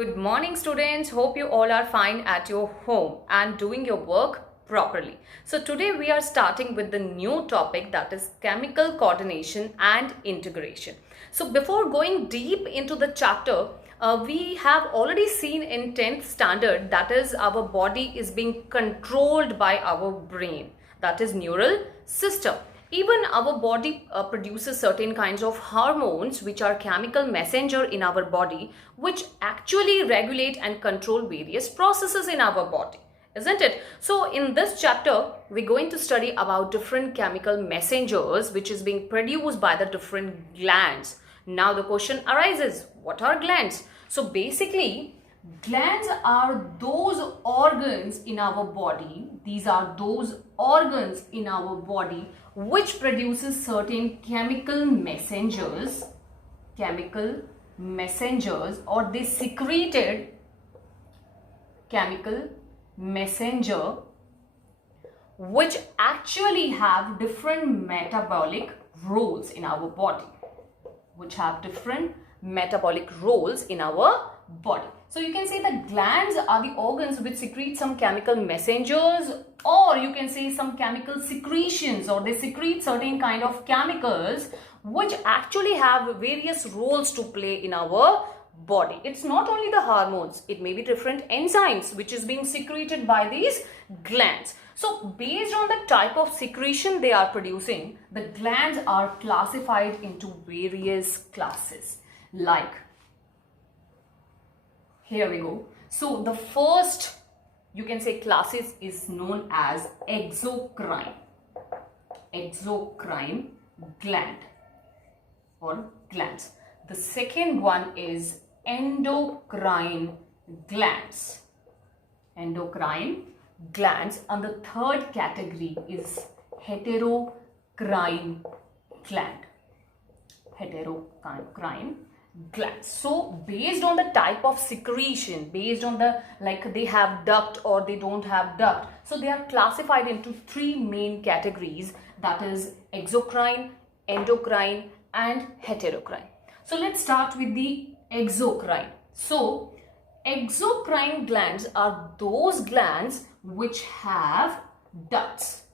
Good morning, students. Hope you all are fine at your home and doing your work properly. So today we are starting with the new topic, that is chemical coordination and integration. So before going deep into the chapter, we have already seen in 10th standard that is our body is being controlled by our brain, that is neural system. Even our body produces certain kinds of hormones which are chemical messenger in our body, which actually regulate and control various processes in our body, isn't it? So in this chapter we're going to study about different chemical messengers which is being produced by the different glands. Now the question arises, what are glands? So basically glands are those organs in our body, these are those organs in our body which produces certain chemical messengers, or they secreted chemical messenger which actually have different metabolic roles in our body, So you can say that glands are the organs which secrete some chemical messengers, or you can say some chemical secretions, or they secrete certain kind of chemicals which actually have various roles to play in our body. It's not only the hormones, it may be different enzymes which is being secreted by these glands. So based on the type of secretion they are producing, the glands are classified into various classes. Like, here we go. So the first, you can say, classes is known as exocrine gland or glands. The second one is endocrine glands, and the third category is heterocrime glands. So based on the type of secretion, based on the, like, they have duct or they don't have duct, so they are classified into three main categories, that is exocrine, endocrine and heterocrine. So let's start with the exocrine. So exocrine glands are those glands which have ducts,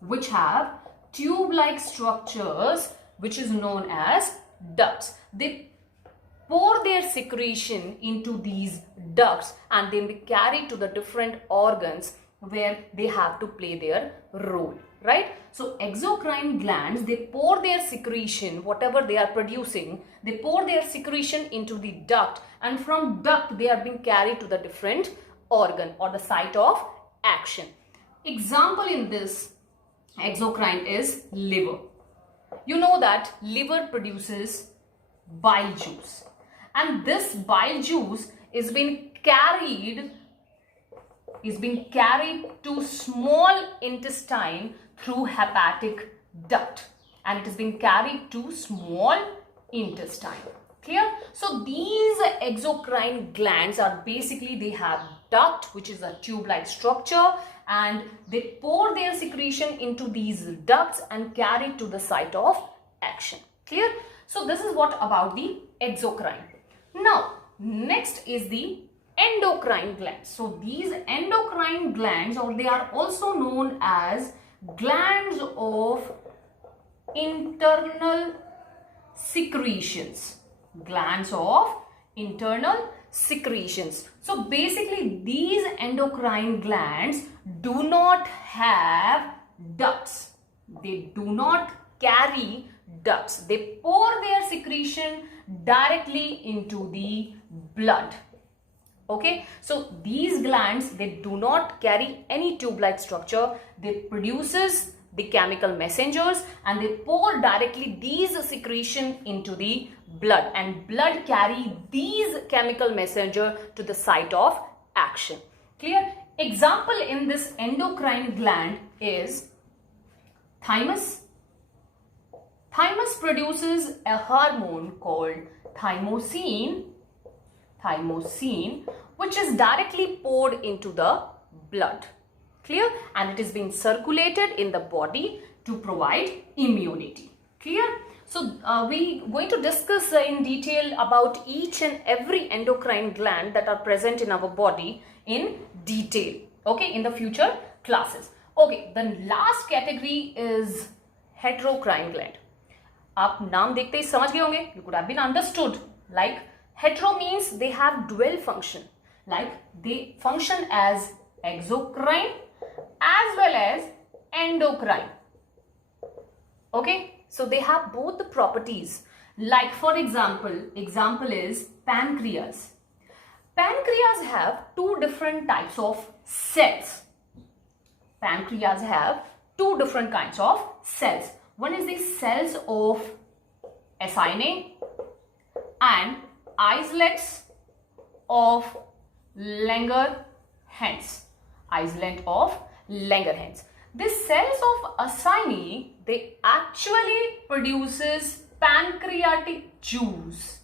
which have tube-like structures, which is known as ducts. They pour their secretion into these ducts and then be carried to the different organs where they have to play their role, right? So exocrine glands, they pour their secretion, whatever they are producing, they pour their secretion into the duct, and from duct they are being carried to the different organ or the site of action. Example in this exocrine is liver. You know that liver produces bile juice, and this bile juice is being carried to small intestine through hepatic duct, and it is being carried to small intestine. Clear? So these exocrine glands are basically, they have duct, which is a tube-like structure, and they pour their secretion into these ducts and carry it to the site of action. Clear? So this is what about the exocrine. Now next is the endocrine glands. So these endocrine glands, or they are also known as glands of internal secretions. So basically these endocrine glands do not have ducts. They do not carry ducts. They pour their secretion directly into the blood. Okay, so these glands, they do not carry any tube-like structure. They produces the chemical messengers and they pour directly these secretion into the blood, and blood carry these chemical messenger to the site of action. Clear? Example in this endocrine gland is thymus. Thymus produces a hormone called thymosin, which is directly poured into the blood. Clear? And it is being circulated in the body to provide immunity. Clear? So we going to discuss in detail about each and every endocrine gland that are present in our body in detail, okay, in the future classes. Okay, the last category is heterocrine gland. आप नाम देखते ही समझ गए होंगे, you could have been understood. Like hetero means they have dual function, like they function as exocrine as well as endocrine. Okay, so they have both the properties. Like for example is pancreas. Pancreas have two different types of cells. Pancreas have two different kinds of cells. One is the cells of acinate and islets of Langerhans. Islet of Langerhans. These cells of acinate, they actually produces pancreatic juice.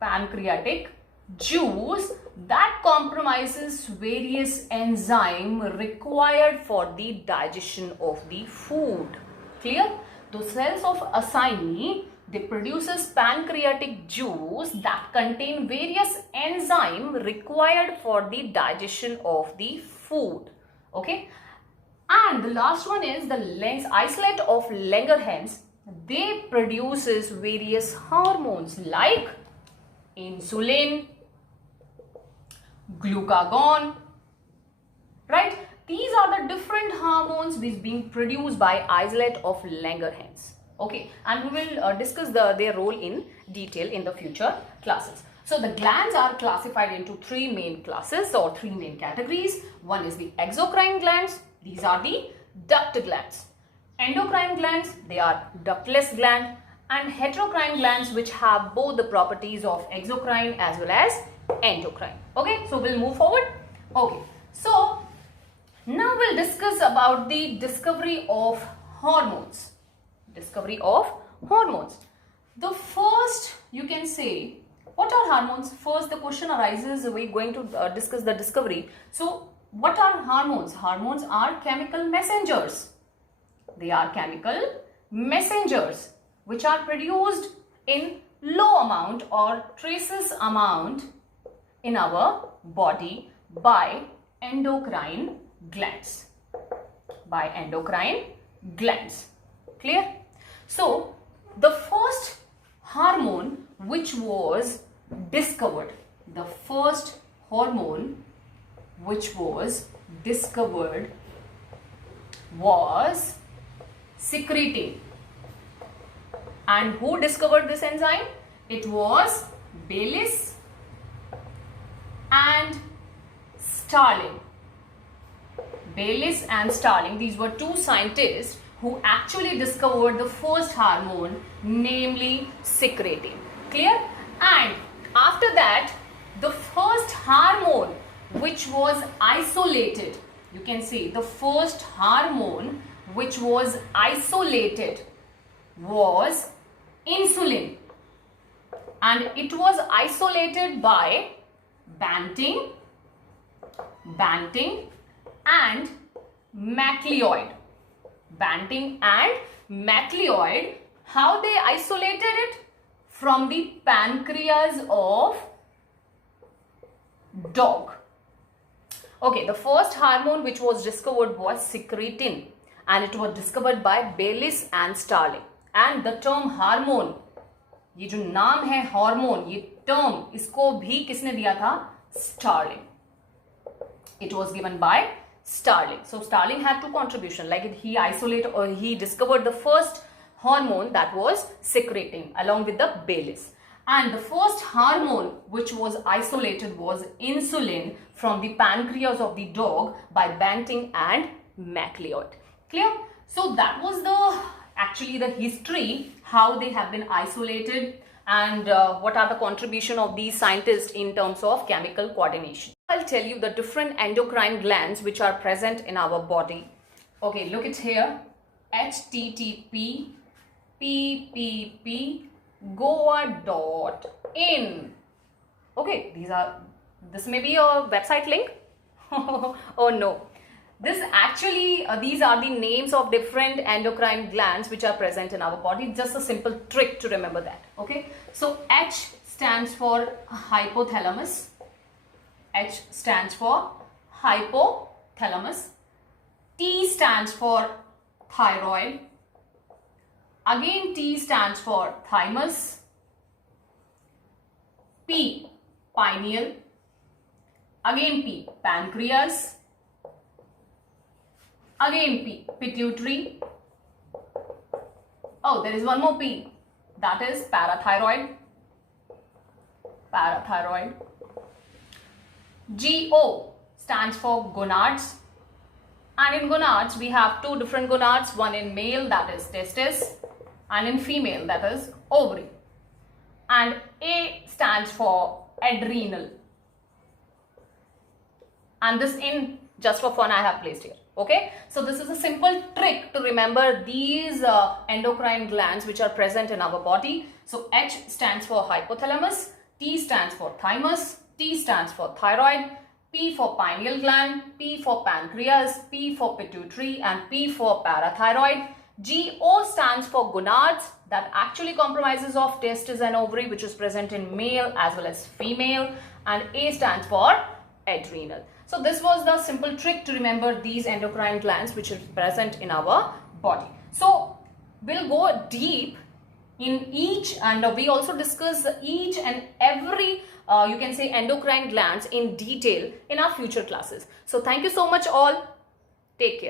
Pancreatic juice that compromises various enzymes required for the digestion of the food. Clear? The cells of acinate, they produces pancreatic juice that contain various enzymes required for the digestion of the food. Okay? And the last one is the islet of Langerhans. They produces various hormones like insulin, glucagon, right? These are the different hormones which being produced by islet of Langerhans. Okay, and we will discuss their role in detail in the future classes. So the glands are classified into three main classes or three main categories. One is the exocrine glands. These are the duct glands. Endocrine glands, they are ductless gland, and heterocrine glands which have both the properties of exocrine as well as endocrine. Okay, so we'll move forward. Okay, so now we'll discuss about the discovery of hormones. Discovery of hormones. The first, you can say, what are hormones? First, the question arises, we're going to discuss the discovery. So, what are hormones? Hormones are chemical messengers. They are chemical messengers which are produced in low amount or traces amount in our body by endocrine glands. By endocrine glands. Clear? So, the first hormone which was discovered, the first hormone which was discovered was secretin. And who discovered this enzyme? It was Baylis and Starling. Baylis and Starling, these were two scientists who actually discovered the first hormone, namely secretin. Clear? And after that, the first hormone which was isolated, you can see the first hormone which was isolated was insulin, and it was isolated by Banting and MacLeod. Banting and MacLeod, how they isolated it? From the pancreas of dog. Okay, the first hormone which was discovered was secretin, and it was discovered by Baylis and Starling. And the term hormone, ये जो नाम है hormone, ये term, इसको भी किसने दिया था? Starling. It was given by Starling. So Starling had two contributions, like he isolated or he discovered the first hormone, that was secretin, along with the Baylis. And the first hormone which was isolated was insulin from the pancreas of the dog by Banting and MacLeod. Clear? So that was actually the history, how they have been isolated, and what are the contribution of these scientists in terms of chemical coordination. I'll tell you the different endocrine glands which are present in our body. Okay, look it here. http ppp goa.in. Okay, this may be a website link. Oh no, This actually, these are the names of different endocrine glands which are present in our body. Just a simple trick to remember that. Okay. So H stands for hypothalamus. H stands for hypothalamus. T stands for thyroid. Again T stands for thymus. P, pineal. Again P, pancreas. Again P, pituitary. Oh, there is one more P. That is parathyroid. Parathyroid. GO stands for gonads. And in gonads, we have two different gonads. One in male, that is testis. And in female, that is ovary. And A stands for adrenal. And this in, just for fun, I have placed here. Okay, so this is a simple trick to remember these endocrine glands which are present in our body. So H stands for hypothalamus, T stands for thymus, T stands for thyroid, P for pineal gland, P for pancreas, P for pituitary, and P for parathyroid. GO stands for gonads, that actually comprises of testis and ovary, which is present in male as well as female, and A stands for adrenal. So this was the simple trick to remember these endocrine glands which are present in our body. So we'll go deep in each, and we also discuss each and every you can say endocrine glands in detail in our future classes. So thank you so much all. Take care.